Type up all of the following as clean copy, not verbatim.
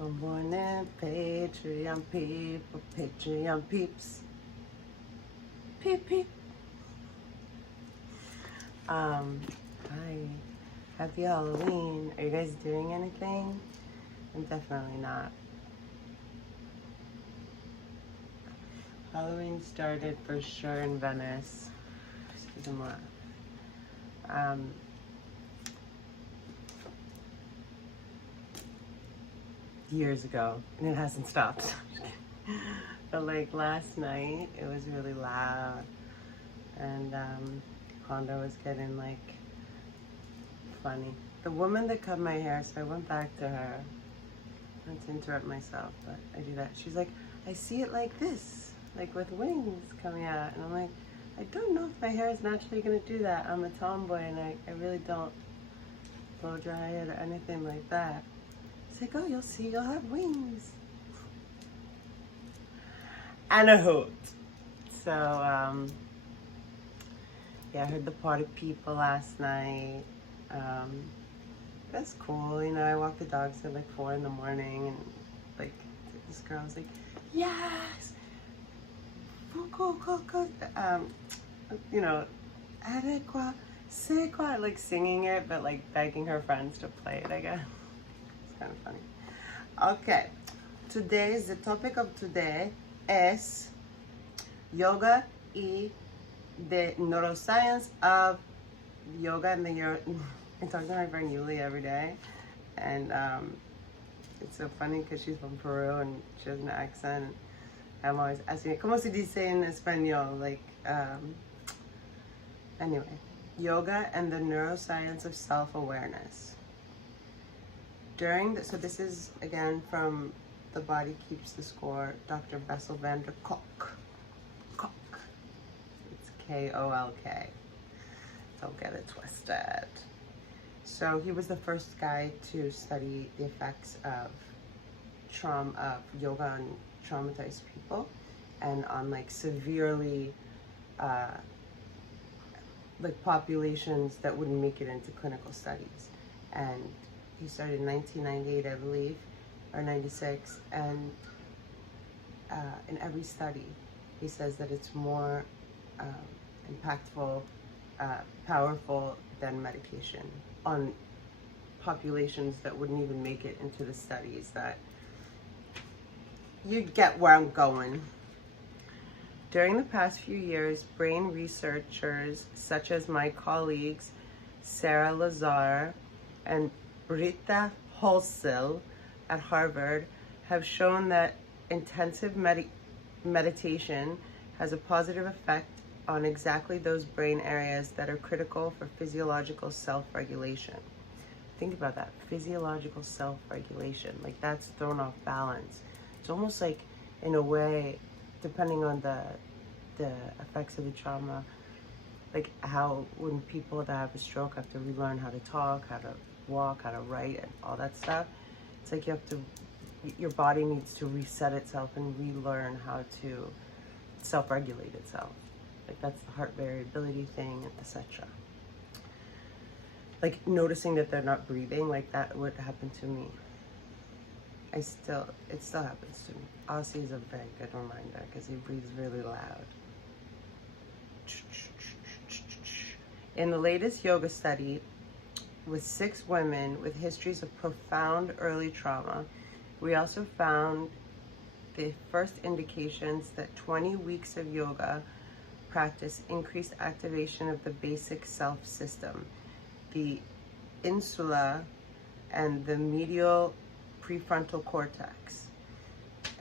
Good morning, Patreon people, Patreon peeps. Peep, peep. Hi. Happy Halloween. Are you guys doing anything? I'm definitely not. Halloween started for sure in Venice. Excuse me. Years ago, and it hasn't stopped. But like last night, it was really loud, and Honda was getting like funny. The woman that cut my hair, so I went back to her. Not to interrupt myself, but I do that. She's like, I see it like this, like with wings coming out, and I'm like, I don't know if my hair is naturally gonna do that. I'm a tomboy, and I really don't blow dry it or anything like that. It's like, oh, you'll see, you'll have wings. And a hoot. So, yeah, I heard the party people last night. That's cool, you know, I walked the dogs at like 4 in the morning, and like, this girl was like, yes! Go. You know, adequa, sequa, like singing it, but like begging her friends to play it, I guess. It's kind of funny. Okay, the topic of today is yoga y the neuroscience of yoga and the I talk to my friend Yulie every day, and it's so funny because she's from Peru and she has an accent. I'm always asking, ¿Cómo se dice en español? Like, anyway, yoga and the neuroscience of self-awareness. So this is again from The Body Keeps the Score, Dr. Bessel van der Kolk. It's K-O-L-K. Don't get it twisted. So he was the first guy to study the effects of yoga on traumatized people and on like severely like populations that wouldn't make it into clinical studies. And he started in 1998, I believe, or 96, and in every study he says that it's more impactful, powerful than medication on populations that wouldn't even make it into the studies. That you get where I'm going. During the past few years, brain researchers such as my colleagues Sarah Lazar and Britta Holsel at Harvard have shown that intensive meditation has a positive effect on exactly those brain areas that are critical for physiological self-regulation. Think about that, physiological self-regulation. Like, that's thrown off balance. It's almost like, in a way, depending on the effects of the trauma, like how when people that have a stroke have to relearn how to talk, how to walk, how to write, and all that stuff. It's like your body needs to reset itself and relearn how to self-regulate itself. Like, that's the heart variability thing, etc. Like noticing that they're not breathing, like that would happen to me. It still happens to me. Aussie is a very good reminder because he breathes really loud. In the latest yoga study with 6 women with histories of profound early trauma, we also found the first indications that 20 weeks of yoga practice increased activation of the basic self system, the insula and the medial prefrontal cortex.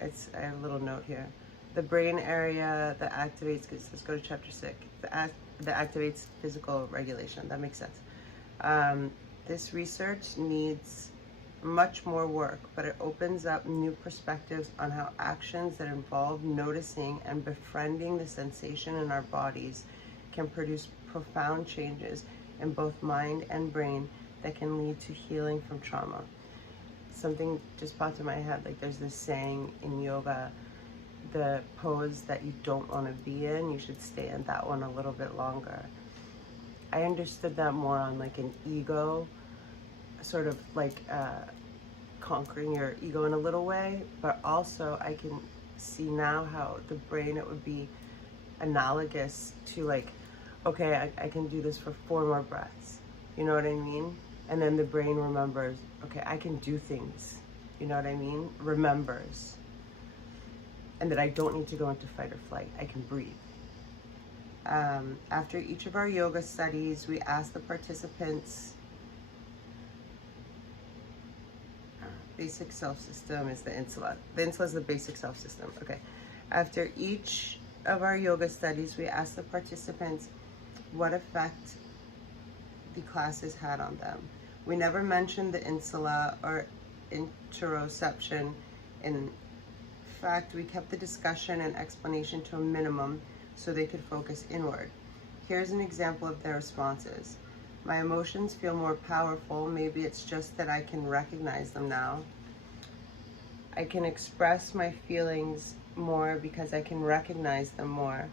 I have a little note here. The brain area that activates, let's go to chapter 6, that activates physical regulation. That makes sense. This research needs much more work, but it opens up new perspectives on how actions that involve noticing and befriending the sensation in our bodies can produce profound changes in both mind and brain that can lead to healing from trauma. Something just popped in my head, like there's this saying in yoga, the pose that you don't want to be in, you should stay in that one a little bit longer. I understood that more on like an ego, sort of like conquering your ego in a little way, but also I can see now how the brain, it would be analogous to like, okay, I can do this for 4 more breaths. You know what I mean? And then the brain remembers, okay, I can do things. You know what I mean? Remembers. And that I don't need to go into fight or flight. I can breathe. After each of our yoga studies, we ask the participants, basic self-system is the insula. The insula is the basic self-system. Okay. After each of our yoga studies, we ask the participants what effect the classes had on them. We never mentioned the insula or interoception. In fact, we kept the discussion and explanation to a minimum so they could focus inward. Here's an example of their responses. My emotions feel more powerful. Maybe it's just that I can recognize them now. I can express my feelings more because I can recognize them more.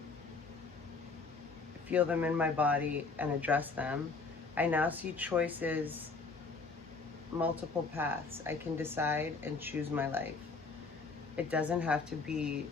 Feel them in my body and address them. I now see choices, multiple paths. I can decide and choose my life. It doesn't have to be